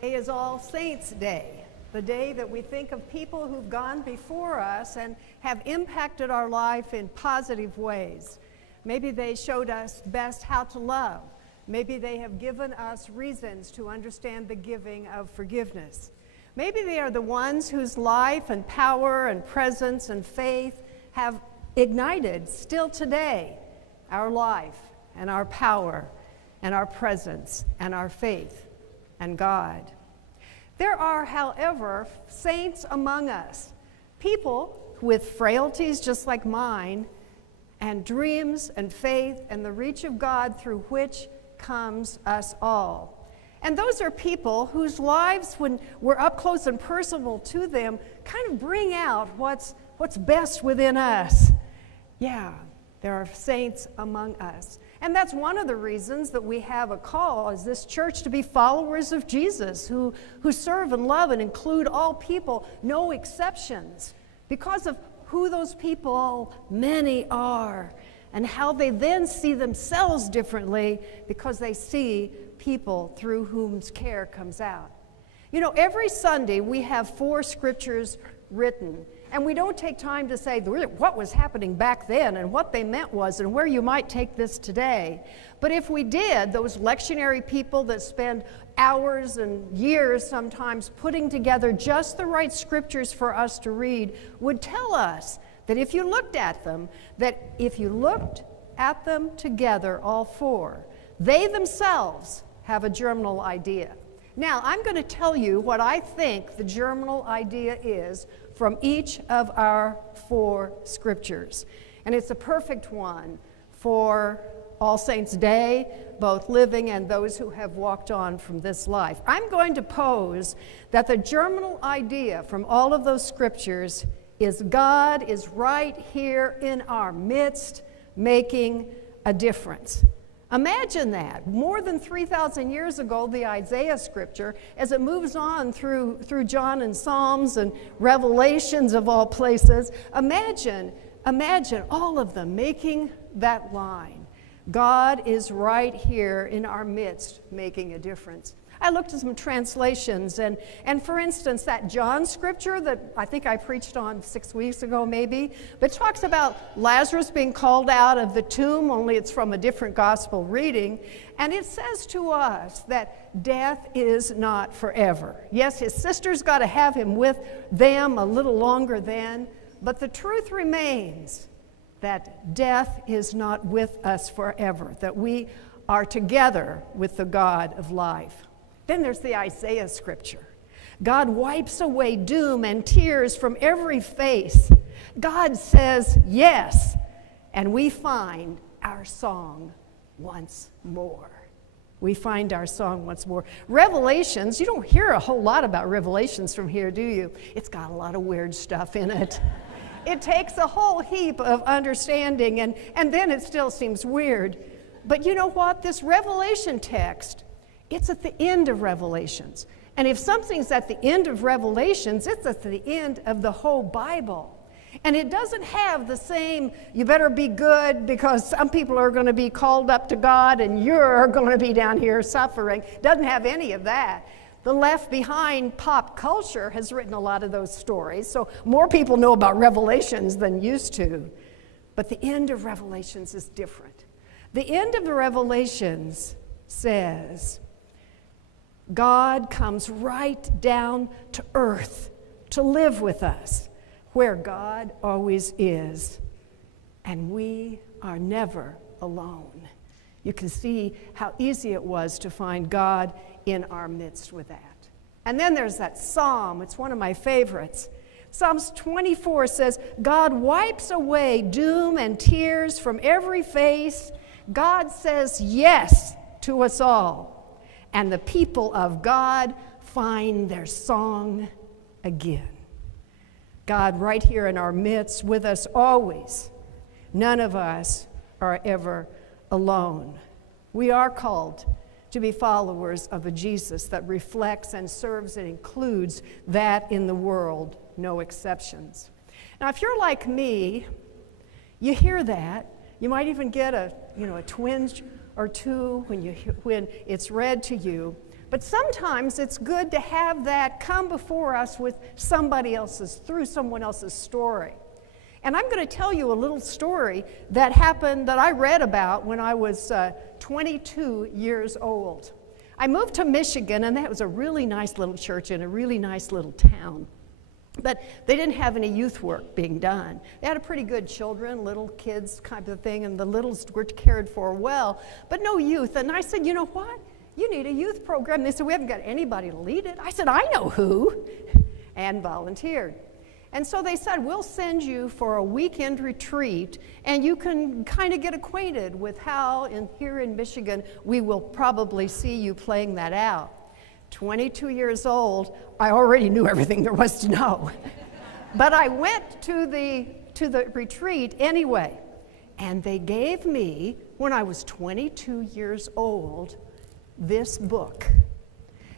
Today is All Saints' Day, the day that we think of people who've gone before us and have impacted our life in positive ways. Maybe they showed us best how to love. Maybe they have given us reasons to understand the giving of forgiveness. Maybe they are the ones whose life and power and presence and faith have ignited still today our life and our power and our presence and our faith and God. There are, however, saints among us, people with frailties just like mine, and dreams and faith and the reach of God through which comes us all. And those are people whose lives, when we're up close and personal to them, kind of bring out what's best within us. Yeah, there are saints among us. And that's one of the reasons that we have a call as this church to be followers of Jesus, who serve and love and include all people, no exceptions, because of who those people, many are, and how they then see themselves differently because they see people through whom's care comes out. You know, every Sunday we have 4 scriptures written, and we don't take time to say what was happening back then and what they meant was and where you might take this today. But if we did, those lectionary people that spend hours and years sometimes putting together just the right scriptures for us to read would tell us that if you looked at them together, all 4, they themselves have a germinal idea. Now, I'm going to tell you what I think the germinal idea is from each of our 4 scriptures. And it's a perfect one for All Saints' Day, both living and those who have walked on from this life. I'm going to pose that the germinal idea from all of those scriptures is God is right here in our midst, making a difference. Imagine that. More than 3,000 years ago, the Isaiah scripture, as it moves on through John and Psalms and Revelations of all places, imagine all of them making that line. God is right here in our midst, making a difference. I looked at some translations, and for instance, that John scripture that I think I preached on 6 weeks ago maybe, but talks about Lazarus being called out of the tomb, only it's from a different gospel reading, and it says to us that death is not forever. Yes, his sisters got to have him with them a little longer then, but the truth remains that death is not with us forever, that we are together with the God of life. Then there's the Isaiah scripture. God wipes away doom and tears from every face. God says yes, and we find our song once more. We find our song once more. Revelations, you don't hear a whole lot about Revelations from here, do you? It's got a lot of weird stuff in it. It takes a whole heap of understanding, and then it still seems weird. But you know what? This Revelation text, it's at the end of Revelations. And if something's at the end of Revelations, it's at the end of the whole Bible. And it doesn't have the same, you better be good because some people are going to be called up to God and you're going to be down here suffering. Doesn't have any of that. The left behind pop culture has written a lot of those stories, so more people know about Revelations than used to. But the end of Revelations is different. The end of the Revelations says, God comes right down to earth to live with us, where God always is, and we are never alone. You can see how easy it was to find God in our midst with that. And then there's that psalm. It's one of my favorites. Psalms 24 says, God wipes away doom and tears from every face. God says yes to us all. And the people of God find their song again. God right here in our midst with us always. None of us are ever alone. We are called to be followers of a Jesus that reflects and serves and includes that in the world, no exceptions. Now, if you're like me, you hear that. You might even get a twinge or two when it's read to you. But sometimes it's good to have that come before us with through someone else's story. And I'm going to tell you a little story that happened that I read about when I was 22 years old. I moved to Michigan, and that was a really nice little church in a really nice little town. But they didn't have any youth work being done. They had a pretty good children, little kids kind of thing, and the littles were cared for well, but no youth. And I said, you know what? You need a youth program. They said, we haven't got anybody to lead it. I said, I know who, and volunteered. And so they said, we'll send you for a weekend retreat, and you can kind of get acquainted with how here in Michigan we will probably see you playing that out. 22 years old, I already knew everything there was to know. But I went to the retreat anyway, and they gave me, when I was 22 years old, this book.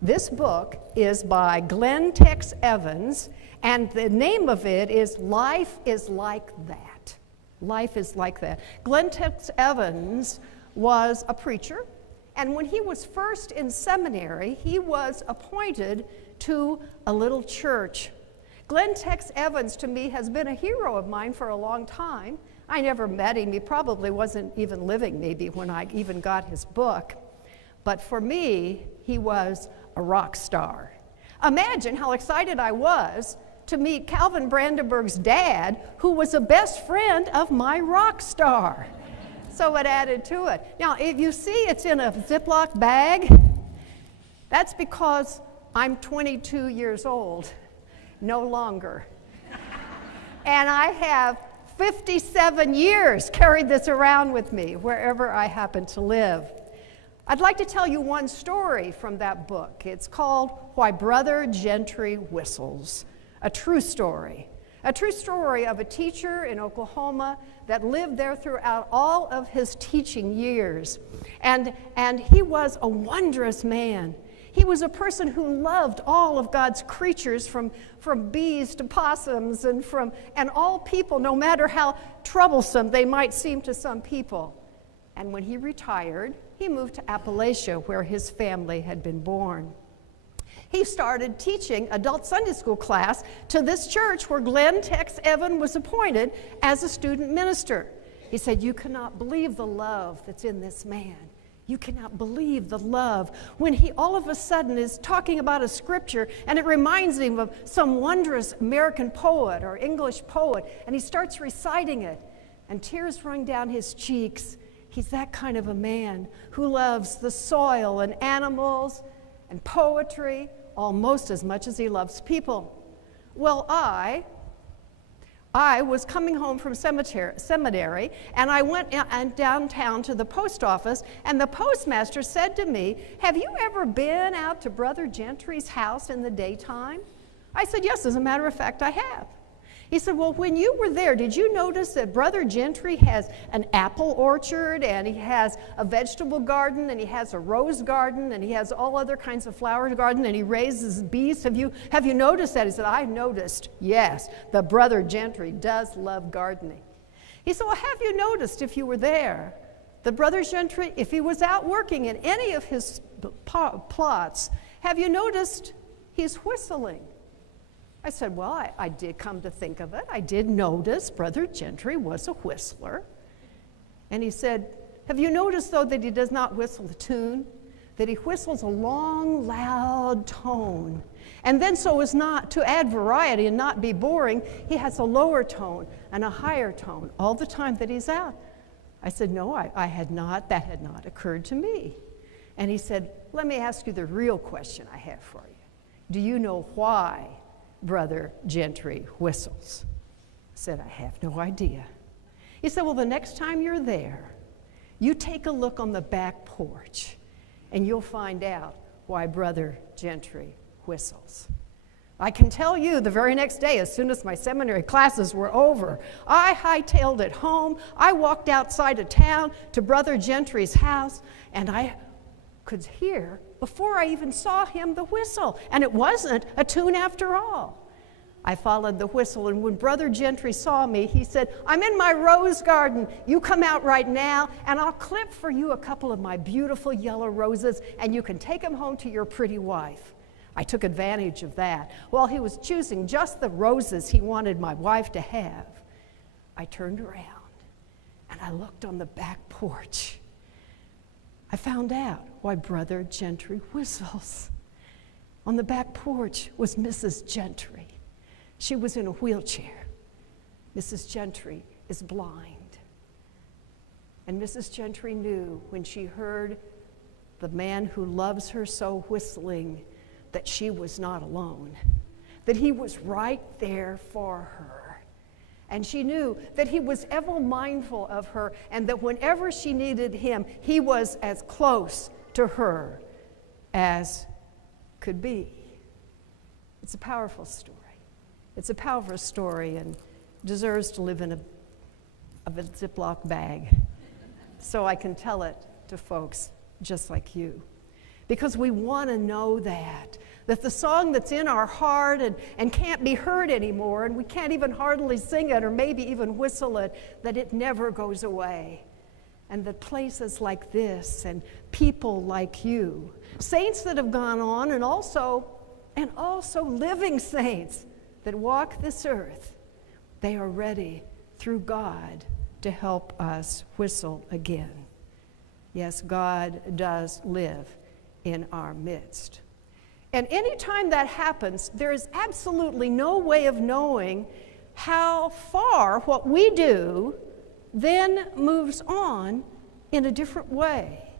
This book is by Glenn Tex Evans, and the name of it is Life is Like That. Life is Like That. Glenn Tex Evans was a preacher, and when he was first in seminary, he was appointed to a little church. Glenn Tex Evans, to me, has been a hero of mine for a long time. I never met him. He probably wasn't even living maybe when I even got his book. But for me, he was a rock star. Imagine how excited I was to meet Calvin Brandenburg's dad, who was a best friend of my rock star. So it added to it. Now, if you see it's in a Ziploc bag, that's because I'm 22 years old, no longer. And I have 57 years carried this around with me wherever I happen to live. I'd like to tell you one story from that book. It's called Why Brother Gentry Whistles, a true story. A true story of a teacher in Oklahoma that lived there throughout all of his teaching years. And he was a wondrous man. He was a person who loved all of God's creatures, from bees to possums and all people, no matter how troublesome they might seem to some people. And when he retired, he moved to Appalachia, where his family had been born. He started teaching adult Sunday school class to this church where Glenn Tex Evans was appointed as a student minister. He said, you cannot believe the love that's in this man. You cannot believe the love. When he all of a sudden is talking about a scripture and it reminds him of some wondrous American poet or English poet, and he starts reciting it, and tears run down his cheeks. He's that kind of a man who loves the soil and animals and poetry almost as much as he loves people. Well, I was coming home from seminary, and I went downtown to the post office, and the postmaster said to me, have you ever been out to Brother Gentry's house in the daytime? I said, yes, as a matter of fact, I have. He said, well, when you were there, did you notice that Brother Gentry has an apple orchard, and he has a vegetable garden, and he has a rose garden, and he has all other kinds of flower garden, and he raises bees? Have you noticed that? He said, I noticed, yes, the Brother Gentry does love gardening. He said, well, have you noticed, if you were there, the Brother Gentry, if he was out working in any of his plots, have you noticed he's whistling? I said, well, I did come to think of it. I did notice Brother Gentry was a whistler. And he said, have you noticed, though, that he does not whistle a tune? That he whistles a long, loud tone. And then, so as not to add variety and not be boring, he has a lower tone and a higher tone all the time that he's out. I said, no, that had not occurred to me. And he said, let me ask you the real question I have for you. Do you know why Brother Gentry whistles? I said, I have no idea. He said, well, the next time you're there, you take a look on the back porch, and you'll find out why Brother Gentry whistles. I can tell you the very next day, as soon as my seminary classes were over, I hightailed it home. I walked outside of town to Brother Gentry's house, and I could hear, before I even saw him, the whistle. And it wasn't a tune after all. I followed the whistle, and when Brother Gentry saw me, he said, "I'm in my rose garden. You come out right now, and I'll clip for you a couple of my beautiful yellow roses, and you can take them home to your pretty wife." I took advantage of that. While he was choosing just the roses he wanted my wife to have, I turned around, and I looked on the back porch. I found out why Brother Gentry whistles. On the back porch was Mrs. Gentry. She was in a wheelchair. Mrs. Gentry is blind. And Mrs. Gentry knew when she heard the man who loves her so whistling that she was not alone, that he was right there for her. And she knew that he was ever mindful of her, and that whenever she needed him, he was as close to her as could be. It's a powerful story. It's a powerful story and deserves to live in a Ziploc bag so I can tell it to folks just like you. Because we want to know that the song that's in our heart and can't be heard anymore, and we can't even hardly sing it or maybe even whistle it, that it never goes away. And that places like this and people like you, saints that have gone on, and also living saints that walk this earth, they are ready through God to help us whistle again. Yes, God does live in our midst. And anytime that happens, there is absolutely no way of knowing how far what we do then moves on in a different way.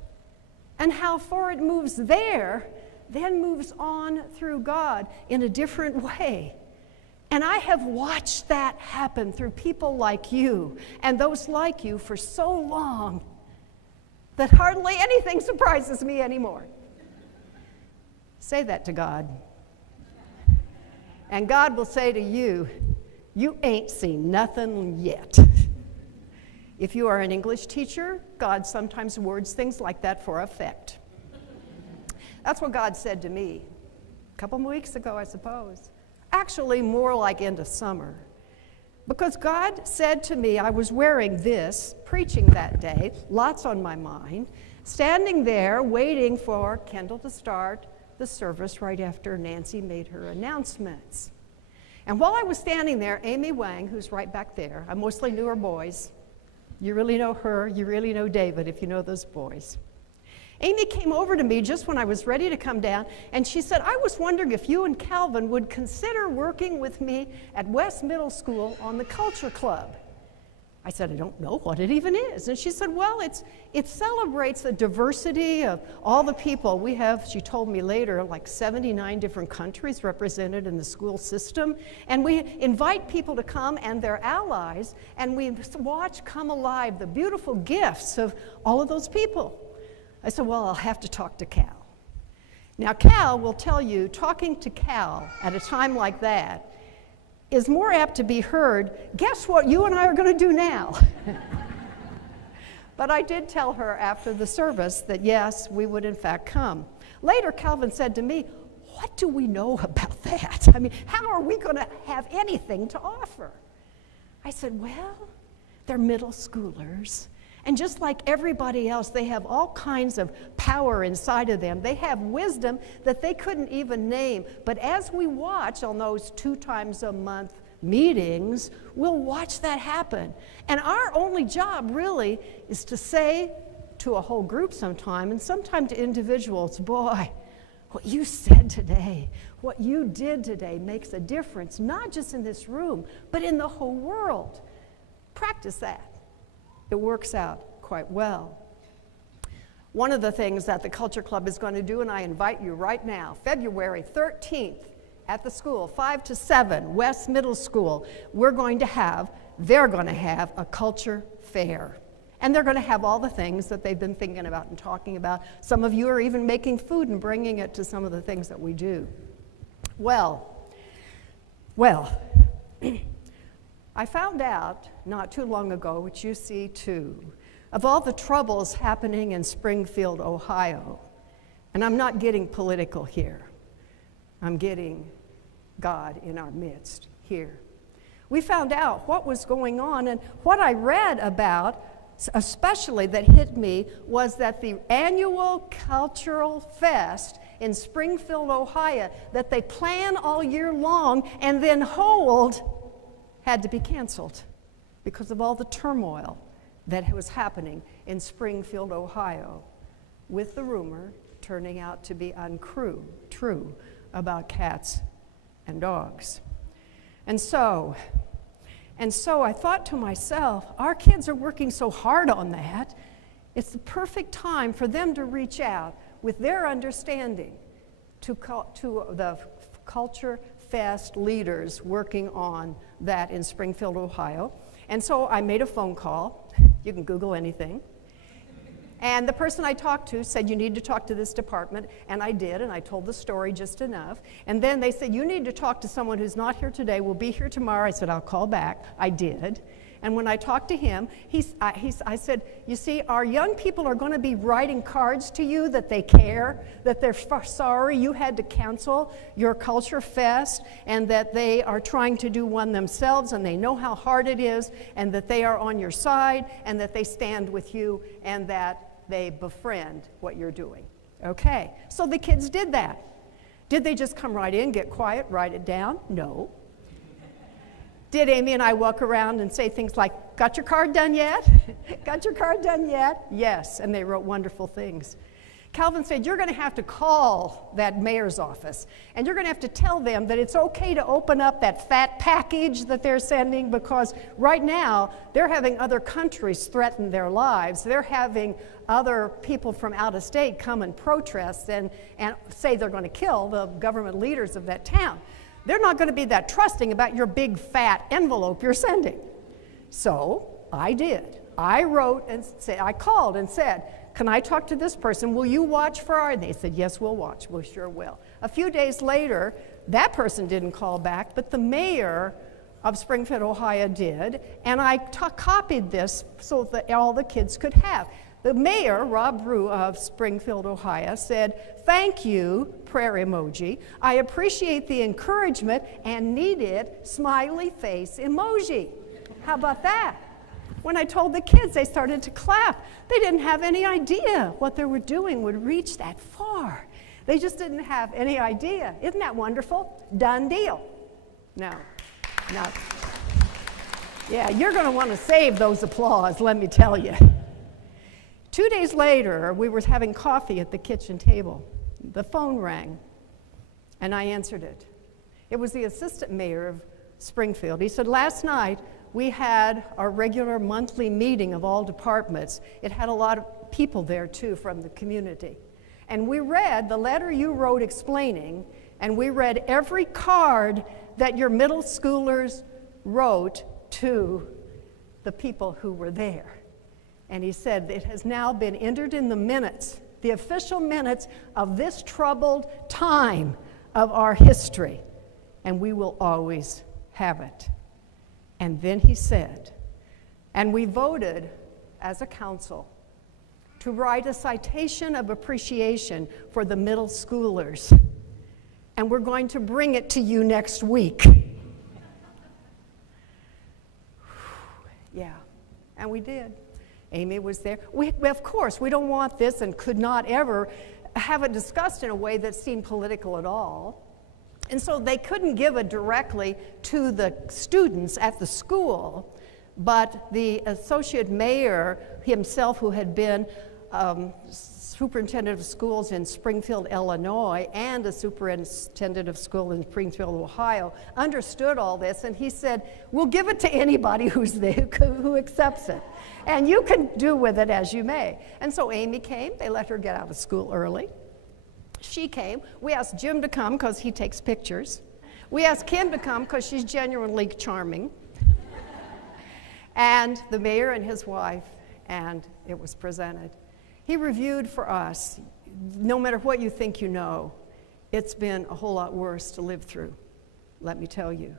And how far it moves there then moves on through God in a different way. And I have watched that happen through people like you and those like you for so long that hardly anything surprises me anymore. Say that to God. And God will say to you, "You ain't seen nothing yet." If you are an English teacher, God sometimes words things like that for effect. That's what God said to me a couple of weeks ago, I suppose. Actually, more like end of summer. Because God said to me, I was wearing this, preaching that day, lots on my mind, standing there waiting for Kendall to start the service right after Nancy made her announcements. And while I was standing there, Amy Wang, who's right back there, I mostly knew her boys. You really know her, you really know David if you know those boys. Amy came over to me just when I was ready to come down, and she said, "I was wondering if you and Calvin would consider working with me at West Middle School on the Culture Club." I said, "I don't know what it even is." And she said, "Well, it celebrates the diversity of all the people. We have," she told me later, like 79 different countries represented in the school system. And we invite people to come and their allies, and we watch come alive the beautiful gifts of all of those people. I said, "Well, I'll have to talk to Cal." Now, Cal will tell you, talking to Cal at a time like that is more apt to be heard, "Guess what you and I are going to do now?" But I did tell her after the service that yes, we would in fact come. Later, Calvin said to me, "What do we know about that? I mean, how are we going to have anything to offer?" I said, "Well, they're middle schoolers. And just like everybody else, they have all kinds of power inside of them. They have wisdom that they couldn't even name. But as we watch on those 2 times a month meetings, we'll watch that happen. And our only job really is to say to a whole group sometime, and sometime to individuals, boy, what you said today, what you did today makes a difference, not just in this room, but in the whole world. Practice that. It works out quite well. One of the things that the Culture Club is going to do, and I invite you right now, February 13th at the school, 5 to 7, West Middle School, they're going to have a culture fair. And they're going to have all the things that they've been thinking about and talking about. Some of you are even making food and bringing it to some of the things that we do. Well, I found out not too long ago, which you see too, of all the troubles happening in Springfield, Ohio. And I'm not getting political here. I'm getting God in our midst here. We found out what was going on, and what I read about, especially that hit me, was that the annual cultural fest in Springfield, Ohio, that they plan all year long and then hold, had to be canceled because of all the turmoil that was happening in Springfield, Ohio, with the rumor turning out to be true about cats and dogs. And so I thought to myself, our kids are working so hard on that, it's the perfect time for them to reach out with their understanding to the Culture Fest leaders working on that in Springfield, Ohio. And so I made a phone call. You can Google anything. And the person I talked to said, you need to talk to this department, and I did, and I told the story just enough. And then they said, you need to talk to someone who's not here today, will be here tomorrow. I said, I'll call back. I did. And when I talked to him, I said, you see, our young people are going to be writing cards to you that they care, that they're sorry you had to cancel your Culture Fest, and that they are trying to do one themselves, and they know how hard it is, and that they are on your side, and that they stand with you, and that they befriend what you're doing. Okay, so the kids did that. Did they just come right in, get quiet, write it down? No. Did Amy and I walk around and say things like, got your card done yet? Got your card done yet? Yes, and they wrote wonderful things. Calvin said, you're going to have to call that mayor's office, and you're going to have to tell them that it's okay to open up that fat package that they're sending, because right now they're having other countries threaten their lives. They're having other people from out of state come and protest and say they're going to kill the government leaders of that town. They're not going to be that trusting about your big fat envelope you're sending. So I did. I wrote and said, I called and said, can I talk to this person? Will you watch for our? And they said, yes, we'll watch. We sure will. A few days later, that person didn't call back, but the mayor of Springfield, Ohio did, and I copied this so that all the kids could have. The mayor, Rob Brew of Springfield, Ohio, said, thank you, prayer emoji. I appreciate the encouragement and needed smiley face emoji. How about that? When I told the kids, they started to clap. They didn't have any idea what they were doing would reach that far. They just didn't have any idea. Isn't that wonderful? Done deal. No. Yeah, you're going to want to save those applause, let me tell you. 2 days later, we were having coffee at the kitchen table. The phone rang, and I answered it. It was the assistant mayor of Springfield. He said, last night we had our regular monthly meeting of all departments. It had a lot of people there, too, from the community. And we read the letter you wrote explaining, and we read every card that your middle schoolers wrote to the people who were there. And he said, it has now been entered in the minutes, the official minutes of this troubled time of our history, and we will always have it. And then he said, and we voted as a council to write a citation of appreciation for the middle schoolers, and we're going to bring it to you next week. Yeah, and we did. Amy was there. Of course, we don't want this and could not ever have it discussed in a way that seemed political at all. And so they couldn't give it directly to the students at the school, but the associate mayor himself, who had been superintendent of schools in Springfield, Illinois, and a superintendent of school in Springfield, Ohio, understood all this, and he said, we'll give it to anybody who's there, who accepts it. And you can do with it as you may. And so Amy came. They let her get out of school early. She came. We asked Jim to come because he takes pictures. We asked Kim to come because she's genuinely charming. And the mayor and his wife, and it was presented. He reviewed for us, no matter what you think you know, it's been a whole lot worse to live through, let me tell you.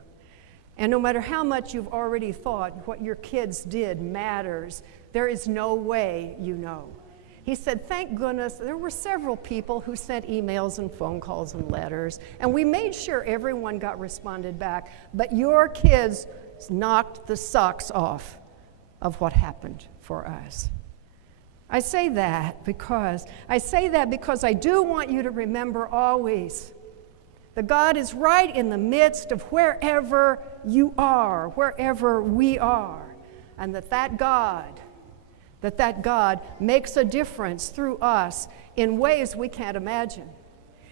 And no matter how much you've already thought what your kids did matters, there is no way you know. He said, thank goodness, there were several people who sent emails and phone calls and letters, and we made sure everyone got responded back, but your kids knocked the socks off of what happened for us. I say that because I do want you to remember always that God is right in the midst of wherever you are, wherever we are, and that God makes a difference through us in ways we can't imagine.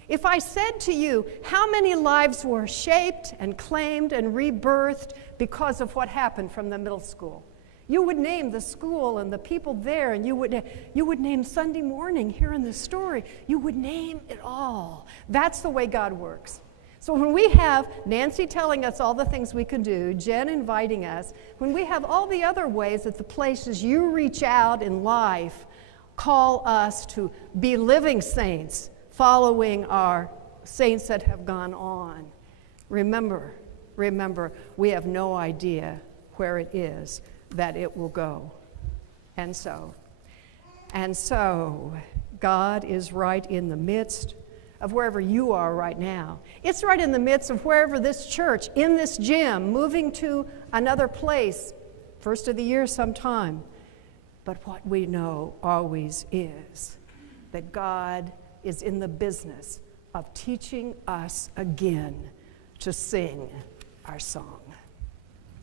If I said to you, how many lives were shaped and claimed and rebirthed because of what happened from the middle school? You would name the school and the people there, and you would name Sunday morning here in the story. You would name it all. That's the way God works. So when we have Nancy telling us all the things we can do, Jen inviting us, when we have all the other ways that the places you reach out in life call us to be living saints, following our saints that have gone on, remember, we have no idea where it is that it will go. And so, God is right in the midst of wherever you are right now. It's right in the midst of wherever this church, in this gym, moving to another place, first of the year sometime. But what we know always is that God is in the business of teaching us again to sing our song.